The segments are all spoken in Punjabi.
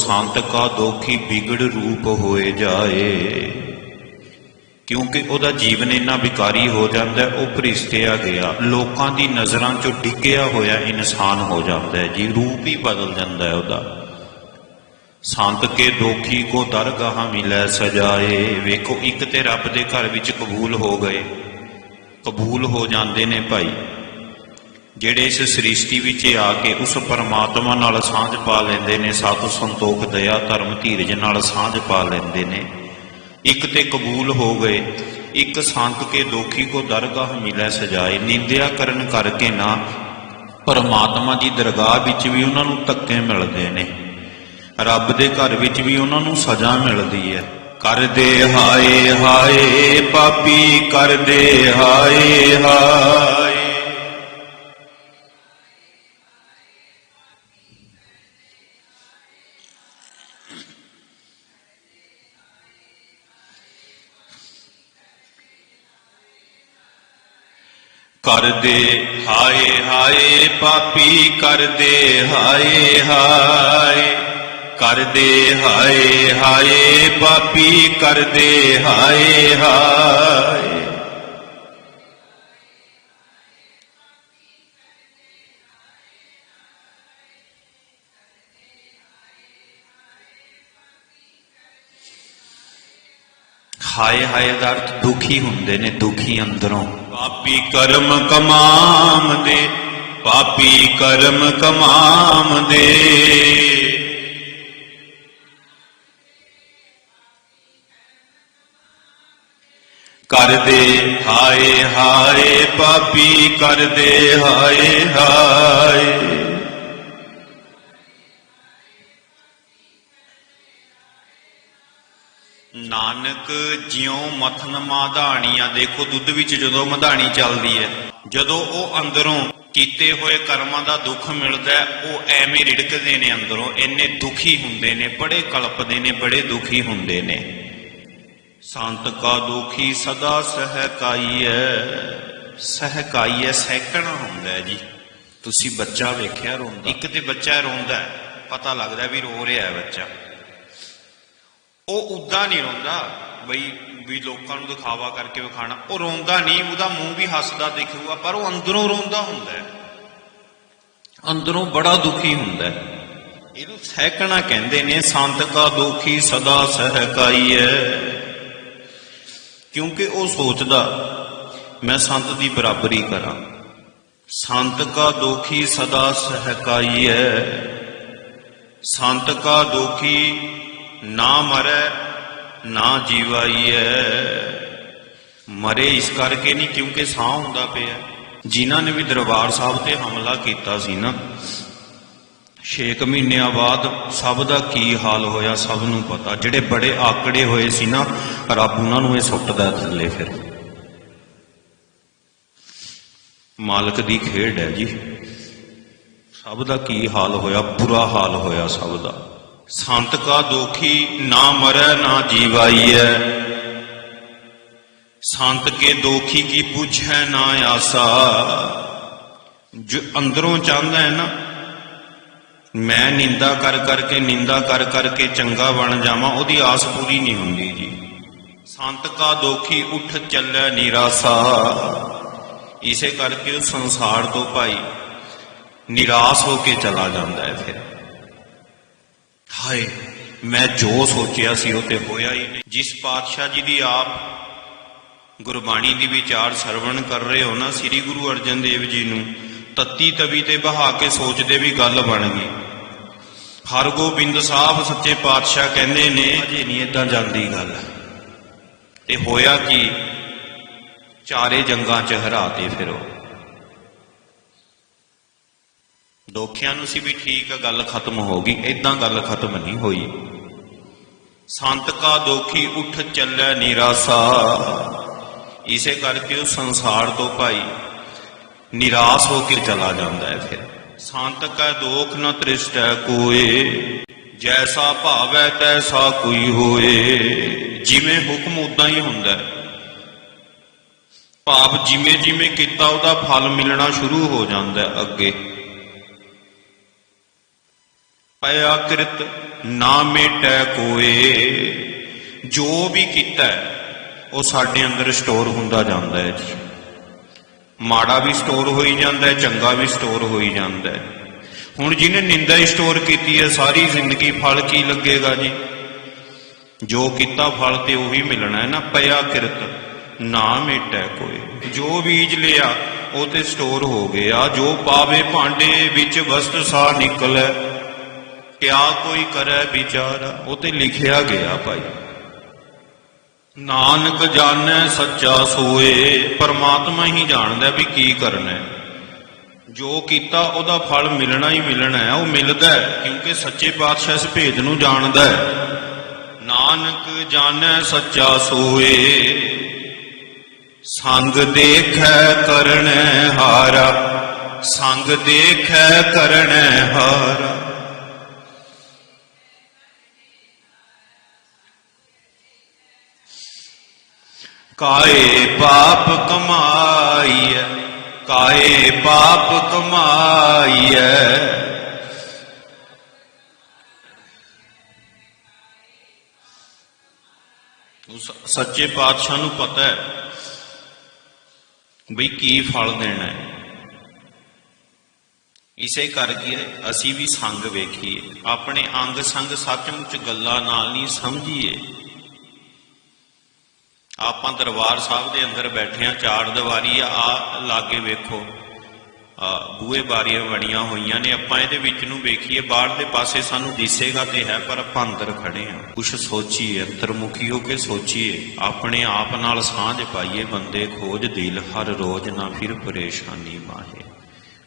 ਸੰਤ ਕਾ ਦੋਖੀ ਵਿਗੜ ਰੂਪ ਹੋਏ ਜਾਏ। ਕਿਉਂਕਿ ਉਹਦਾ ਜੀਵਨ ਇੰਨਾ ਵਿਕਾਰੀ ਹੋ ਜਾਂਦਾ, ਉਹ ਭ੍ਰਿਸ਼ਟਿਆ ਗਿਆ। ਲੋਕਾਂ ਦੀ ਨਜ਼ਰਾਂ 'ਚੋਂ ਡਿੱਗਿਆ ਹੋਇਆ ਇਨਸਾਨ ਹੋ ਜਾਂਦਾ ਹੈ ਜੀ। ਰੂਪ ਹੀ ਬਦਲ ਜਾਂਦਾ ਹੈ ਉਹਦਾ। ਸੰਤ ਕੇ ਦੋਖੀ ਕੋ ਦਰਗਾਹ ਮਿਲੈ ਸਜਾਏ। ਵੇਖੋ, ਇੱਕ ਤੇ ਰੱਬ ਦੇ ਘਰ ਵਿੱਚ ਕਬੂਲ ਹੋ ਗਏ। ਕਬੂਲ ਹੋ ਜਾਂਦੇ ਨੇ ਭਾਈ। ਜਿਹੜੇ ਇਸ ਸ੍ਰਿਸ਼ਟੀ ਵਿੱਚ ਆ ਕੇ ਉਸ ਪਰਮਾਤਮਾ ਨਾਲ ਸਾਂਝ ਪਾ ਲੈਂਦੇ ਨੇ, ਸਤ ਸੰਤੋਖ, ਦਇਆ, ਧਰਮ, ਧੀਰਜ ਨਾਲ ਸਾਂਝ ਪਾ ਲੈਂਦੇ ਨੇ। ਇੱਕ ਤੇ ਕਬੂਲ ਹੋ ਗਏ, ਇੱਕ ਸੰਤ ਕੇ ਦੋਖੀ ਕੋ ਦਰਗਾਹ ਮਿਲੈ ਸਜਾਏ। ਨਿੰਦਿਆ ਕਰਨ ਕਰਕੇ ਨਾ ਪਰਮਾਤਮਾ ਦੀ ਦਰਗਾਹ ਵਿੱਚ ਵੀ ਉਹਨਾਂ ਨੂੰ ਧੱਕੇ ਮਿਲਦੇ ਨੇ। ਰੱਬ ਦੇ ਘਰ ਵਿੱਚ ਵੀ ਉਹਨਾਂ ਨੂੰ ਸਜ਼ਾ ਮਿਲਦੀ ਹੈ। ਕਰਦੇ ਹਾਏ ਹਾਏ, ਪਾਪੀ ਕਰਦੇ ਹਾਏ ਹਾਏ। ਕਰਦੇ ਹਾਏ ਹਾਏ ਪਾਪੀ ਕਰਦੇ ਹਾਏ ਹਾਏ। ਕਰਦੇ ਹਾਏ ਹਾਏ ਪਾਪੀ ਕਰਦੇ ਹਾਏ ਹਾਏ। ਹਾਏ ਹਾਏ ਦਾ ਅਰਥ ਦੁਖੀ ਹੁੰਦੇ ਨੇ, ਦੁਖੀ ਅੰਦਰੋਂ। ਪਾਪੀ ਕਰਮ ਕਮਾਮ ਦੇ, ਪਾਪੀ ਕਰਮ ਕਮਾਮ ਦੇ। ਕਰਦੇ ਹਾਏ ਹਾਏ, ਪਾਪੀ ਕਰਦੇ ਹਾਏ ਹਾਏ। ਨਾਨਕ ਜਿਉ ਮਥਨ ਮਾਧਾਣੀਆਂ, ਦੇਖੋ ਦੁੱਧ ਵਿੱਚ ਜਦੋਂ ਮਧਾਣੀ ਚੱਲਦੀ ਹੈ, ਜਦੋਂ ਉਹ ਅੰਦਰੋਂ ਕੀਤੇ ਹੋਏ ਕਰਮਾਂ ਦਾ ਦੁੱਖ ਮਿਲਦਾ ਉਹ ਐਵੇਂ ਰਿੜਕਦੇ ਨੇ ਅੰਦਰੋਂ, ਇੰਨੇ ਦੁਖੀ ਹੁੰਦੇ ਨੇ, ਬੜੇ ਕਲਪਦੇ ਨੇ, ਬੜੇ ਦੁਖੀ ਹੁੰਦੇ ਨੇ। ਸੰਤ ਕਾ ਦੁਖੀ ਸਦਾ ਸਹਿਕਾਈਐ ਸਹਿਕਾਈਐ ਸਹਿਕਣਾ ਹੁੰਦਾ ਜੀ। ਤੁਸੀਂ ਬੱਚਾ ਵੇਖਿਆ ਰੋਂਦਾ? ਇੱਕ ਤੇ ਬੱਚਾ ਰੋਂਦਾ ਪਤਾ ਲੱਗਦਾ ਵੀ ਰੋ ਰਿਹਾ ਹੈ ਬੱਚਾ। ਉਹ ਉਦਾਂ ਨਹੀਂ ਰੋਂਦਾ। ਬਈ, ਵੀ ਲੋਕਾਂ ਨੂੰ ਦਿਖਾਵਾ ਕਰਕੇ ਵਿਖਾਣਾ। ਉਹ ਰੋਂਦਾ ਨਹੀਂ, ਉਹਦਾ ਮੂੰਹ ਵੀ ਹੱਸਦਾ ਦਿਖੂਗਾ, ਪਰ ਉਹ ਅੰਦਰੋਂ ਰੋਂਦਾ ਹੁੰਦਾ ਹੈ। ਅੰਦਰੋਂ ਬੜਾ ਦੁਖੀ ਹੁੰਦਾ ਹੈ। ਇਹਨੂੰ ਸਹਿਕਣਾ ਕਹਿੰਦੇ ਨੇ, ਸੰਤ ਕਾ ਦੁਖੀ ਸਦਾ ਸਹਿਕਾਈਐ। ਕਿਉਂਕਿ ਉਹ ਸੋਚਦਾ, ਮੈਂ ਸੰਤ ਦੀ ਬਰਾਬਰੀ ਕਰਾਂ। ਸੰਤ ਕਾ ਦੋਖੀ ਸਦਾ ਸਹਿਕਾਈਐ। ਸੰਤ ਕਾ ਦੋਖੀ ਨਾ ਮਰੈ, ਨਾ ਜੀਵਾਈਐ। ਮਰੇ ਇਸ ਕਰਕੇ ਨਹੀਂ ਕਿਉਂਕਿ ਸਾਹ ਹੁੰਦਾ ਪਿਆ। ਜਿਨ੍ਹਾਂ ਨੇ ਵੀ ਦਰਬਾਰ ਸਾਹਿਬ ਤੇ ਹਮਲਾ ਕੀਤਾ ਸੀ ਨਾ 6 ਮਹੀਨਿਆਂ ਬਾਅਦ ਸਭ ਦਾ ਕੀ ਹਾਲ ਹੋਇਆ ਸਭ ਨੂੰ ਪਤਾ। ਜਿਹੜੇ ਬੜੇ ਆਕੜੇ ਹੋਏ ਸੀ ਨਾ, ਰੱਬ ਉਹਨਾਂ ਨੂੰ ਇਹ ਸੁੱਟਦਾ ਥੱਲੇ ਫਿਰ। ਮਾਲਕ ਦੀ ਖੇਡ ਹੈ ਜੀ। ਸਭ ਦਾ ਕੀ ਹਾਲ ਹੋਇਆ, ਬੁਰਾ ਹਾਲ ਹੋਇਆ ਸਭ ਦਾ। ਸੰਤ ਕਾ ਦੋਖੀ ਨਾ ਮਰੈ, ਨਾ ਜੀਵਾਈਐ। ਸੰਤ ਕੇ ਦੋਖੀ ਕੀ ਪੁੱਛੈ ਨਾ ਆਸਾ। ਜੋ ਅੰਦਰੋਂ ਚਾਹੁੰਦਾ ਹੈ ਨਾ, ਮੈਂ ਨਿੰਦਾ ਕਰ ਕਰਕੇ, ਨਿੰਦਾ ਕਰ ਕਰਕੇ ਚੰਗਾ ਬਣ ਜਾਵਾਂ, ਉਹਦੀ ਆਸ ਪੂਰੀ ਨਹੀਂ ਹੁੰਦੀ ਜੀ। ਸੰਤ ਕਾ ਦੋਖੀ ਉੱਠ ਚੱਲੈ ਨਿਰਾਸਾ। ਇਸੇ ਕਰਕੇ ਸੰਸਾਰ ਤੋਂ ਭਾਈ ਨਿਰਾਸ਼ ਹੋ ਕੇ ਚਲਾ ਜਾਂਦਾ ਹੈ ਫਿਰ। ਹਾਏ, ਮੈਂ ਜੋ ਸੋਚਿਆ ਸੀ ਉਹ ਤੇ ਹੋਇਆ ਹੀ ਨਹੀਂ। ਜਿਸ ਪਾਤਸ਼ਾਹ ਜੀ ਦੀ ਆਪ ਗੁਰਬਾਣੀ ਦੀ ਵਿਚਾਰ ਸਰਵਣ ਕਰ ਰਹੇ ਹੋ ਨਾ ਸ੍ਰੀ ਗੁਰੂ ਅਰਜਨ ਦੇਵ ਜੀ ਨੂੰ, ਤੱਤੀ ਤਵੀ ਤੇ ਬਹਾ ਕੇ ਸੋਚਦੇ ਵੀ ਗੱਲ ਬਣ ਗਈ। ਹਰਗੋਬਿੰਦ ਸਾਹਿਬ ਸੱਚੇ ਪਾਤਸ਼ਾਹ ਕਹਿੰਦੇ ਨੇ, ਅਜੇ ਨਹੀਂ ਇਦਾਂ ਜਾਂਦੀ ਗੱਲ। ਤੇ ਹੋਇਆ ਕਿ? ਚਾਰੇ ਜੰਗਾਂ 'ਚ ਹਰਾਤੇ ਫਿਰੋ ਉਹ ਦੋਖਿਆਂ ਨੂੰ ਸੀ ਵੀ ਠੀਕ ਆ ਗੱਲ ਖਤਮ ਹੋ ਗਈ ਇਦਾਂ ਗੱਲ ਖਤਮ ਨਹੀਂ ਹੋਈ। ਸੰਤ ਕਾ ਦੋਖੀ ਉਠ ਚੱਲੈ ਨਿਰਾਸਾ। ਇਸੇ ਕਰਕੇ ਉਹ ਸੰਸਾਰ ਤੋਂ ਭਾਈ ਨਿਰਾਸ਼ ਹੋ ਕੇ ਚਲਾ ਜਾਂਦਾ ਹੈ ਫਿਰ। ਸੰਤ ਕਾ ਦੋਖ ਨ ਤ੍ਰਿਸ਼ਟੈ ਕੋਏ, ਜੈਸਾ ਭਾਵੈ ਤੈਸਾ ਕੋਈ ਹੋਏ। ਜਿਵੇਂ ਹੁਕਮ ਉਦਾਂ ਹੀ ਹੁੰਦਾ ਹੈ। ਭਾਵ ਜਿਵੇਂ ਜਿਵੇਂ ਕੀਤਾ ਉਹਦਾ ਫਲ ਮਿਲਣਾ ਸ਼ੁਰੂ ਹੋ ਜਾਂਦਾ ਅੱਗੇ। ਪਿਆ ਕਿਰਤ ਨਾ ਮੇਟੈ ਕੋਏ। ਜੋ ਵੀ ਕੀਤਾ ਉਹ ਸਾਡੇ ਅੰਦਰ ਸਟੋਰ ਹੁੰਦਾ ਜਾਂਦਾ ਹੈ ਜੀ। ਮਾੜਾ ਵੀ ਸਟੋਰ ਹੋਈ ਜਾਂਦਾ ਹੈ, ਚੰਗਾ ਵੀ ਸਟੋਰ ਹੋਈ ਜਾਂਦਾ ਹੈ। ਹੁਣ ਜਿਹਨੇ ਨਿੰਦਾ ਹੀ ਸਟੋਰ ਕੀਤੀ ਹੈ, ਸਾਰੀ ਜ਼ਿੰਦਗੀ ਫਲ ਕੀ ਲੱਗੇਗਾ ਜੀ? ਜੋ ਕੀਤਾ ਫਲ ਤੇ ਉਹੀ ਮਿਲਣਾ ਹੈ ਨਾ ਪਿਆ ਕਿਰਤ ਨਾ ਮੇਟੈ ਕੋਈ ਜੋ ਬੀਜ ਲਿਆ, ਉਹ ਤੇ ਸਟੋਰ ਹੋ ਗਿਆ। ਜੋ ਪਾਵੇ ਭਾਂਡੇ ਵਿੱਚ ਵਸਤ ਸਾ ਨਿਕਲੈ। ਕਿਆ ਕੋਈ ਕਰੈ ਵਿਚਾਰਾ? ਉਹ ਤੇ ਲਿਖਿਆ ਗਿਆ ਭਾਈ। ਨਾਨਕ ਜਾਣੈ ਸੱਚਾ ਸੋਏ, ਪਰਮਾਤਮਾ ਹੀ ਜਾਣਦਾ ਵੀ ਕੀ ਕਰਨਾ। ਹੈ ਜੋ ਕੀਤਾ ਉਹਦਾ ਫਲ ਮਿਲਣਾ ਹੀ ਮਿਲਣਾ ਹੈ, ਉਹ ਮਿਲਦਾ ਹੈ, ਕਿਉਂਕਿ ਸੱਚੇ ਪਾਤਸ਼ਾਹ ਇਸ ਭੇਦ ਨੂੰ ਜਾਣਦਾ ਹੈ। ਨਾਨਕ ਜਾਣੈ ਸੱਚਾ ਸੋਏ, ਸੰਗ ਦੇਖੈ ਕਰਣੈ ਹਾਰਾ, ਸੰਗ ਦੇਖੈ ਕਰਣੈ ਹਾਰਾ। ਕਾਏ ਪਾਪ ਕਮਾਈਐ, ਕਾਏ ਪਾਪ ਕਮਾਈਐ। ਸੱਚੇ ਪਾਤਸ਼ਾਹ ਨੂੰ ਪਤਾ ਹੈ ਬਈ ਕੀ ਫਲ ਦੇਣਾ ਹੈ। ਇਸੇ ਕਰਕੇ ਅਸੀਂ ਵੀ ਸੰਗ ਵੇਖੀਏ, ਆਪਣੇ ਅੰਗ ਸੰਗ ਸੱਚਮੁੱਚ ਗੱਲਾਂ ਨਾਲ ਨਹੀਂ ਸਮਝੀਏ। ਆਪਾਂ ਦਰਬਾਰ ਸਾਹਿਬ ਦੇ ਅੰਦਰ ਬੈਠੇ ਆ ਚਾਰ ਦੀਵਾਰੀ ਆ ਲਾਗੇ ਵੇਖੋ। ਆ, ਬੂਹੇ ਬਾਰੀਆਂ ਬਣੀਆਂ ਹੋਈਆਂ ਨੇ। ਆਪਾਂ ਇਹਦੇ ਵਿੱਚ ਨੂੰ ਵੇਖੀਏ, ਬਾਹਰ ਦੇ ਪਾਸੇ ਸਾਨੂੰ ਦਿਸੇਗਾ ਤੇ ਹੈ, ਪਰ ਆਪਾਂ ਅੰਦਰ ਖੜੇ ਆ ਕੁਛ ਸੋਚੀਏ, ਅੰਤਰਮੁਖੀ ਹੋ ਕੇ ਸੋਚੀਏ। ਆਪਣੇ ਆਪ ਨਾਲ ਸਾਂਝ ਪਾਈਏ, ਬੰਦੇ ਖੋਜ, ਦਿਲ ਹਰ ਰੋਜ਼ ਨਾ ਫਿਰ ਪਰੇਸ਼ਾਨੀ ਮਾਹੇ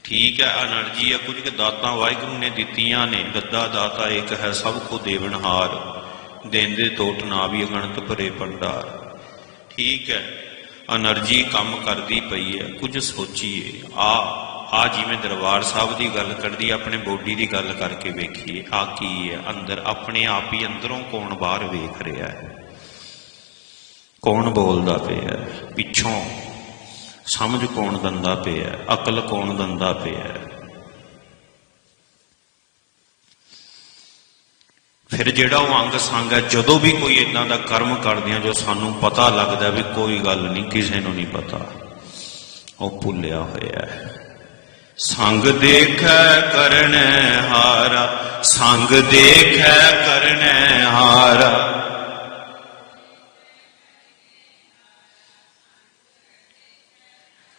ਠੀਕ ਹੈ એનર્ਜੀ ਆ ਕੁਝ ਕਿ ਦਾਤਾਂ ਵਾਹਿਗੁਰੂ ਨੇ ਦਿੱਤੀਆਂ ਨੇ। ਗੱਦਾ ਦਾਤਾ ਇੱਕ ਹੈ, ਸਭ ਕੋ ਦੇਵਨਹਾਰ ਦੇਂਦੇ ਤੋਟ ਨਾ ਵੀ ਅਗਣਤ ਭਰੇ ਪੰਡਾਰ ਠੀਕ ਹੈ। એનર્ਜੀ ਕੰਮ ਕਰਦੀ ਪਈ ਹੈ। ਕੁਝ ਸੋਚੀਏ। ਆ ਆ ਜਿਵੇਂ ਦਰਬਾਰ ਸਾਹਿਬ ਦੀ ਗੱਲ ਕਰਦੀ ਆਪਣੇ ਬੋਡੀ ਦੀ ਗੱਲ ਕਰਕੇ ਵੇਖੀਏ। ਆ ਕੀ ਹੈ? ਅੰਦਰ, ਆਪਣੇ ਆਪ ਹੀ ਅੰਦਰੋਂ ਕੌਣ ਬਾਹਰ ਵੇਖ ਰਿਹਾ ਹੈ? ਕੌਣ ਬੋਲਦਾ ਪਿਆ ਪਿੱਛੋਂ ਸਮਝ ਕੌਣ ਦੰਦਾ ਪਿਆ ਅਕਲ ਕੌਣ ਦੰਦਾ ਪਿਆ ਫਿਰ ਜਿਹੜਾ ਉਹ ਅੰਗ ਸੰਗ ਹੈ, ਜਦੋਂ ਵੀ ਕੋਈ ਇਦਾਂ ਦਾ ਕਰਮ ਕਰਦੇ ਆ ਜੋ ਸਾਨੂੰ ਪਤਾ ਲੱਗਦਾ ਵੀ ਕੋਈ ਗੱਲ ਨਹੀਂ, ਕਿਸੇ ਨੂੰ ਨਹੀਂ ਪਤਾ, ਉਹ ਭੁੱਲਿਆ ਹੋਇਆ ਹੈ। ਸੰਗ ਦੇਖੈ ਕਰਣੈ ਹਾਰਾ, ਸੰਗ ਦੇਖੈ ਕਰਣੈ ਹਾਰਾ।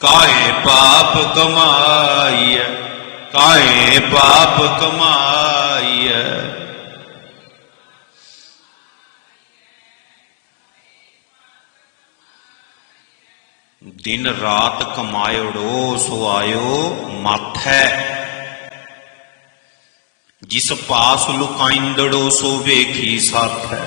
ਕਾਏ ਪਾਪ ਕਮਾਈਐ ਕਾਏ ਪਾਪ ਕਮਾਈਐ। ਦਿਨ ਰਾਤ ਕਮਾਇੜੋ ਸੋ ਆਇਓ ਮਾਥੈ ਜਿਸ ਪਾਸ ਲੁਕਾਇੰਦੜੋ ਸੋ ਵੇਖੀ ਸਾਥੈ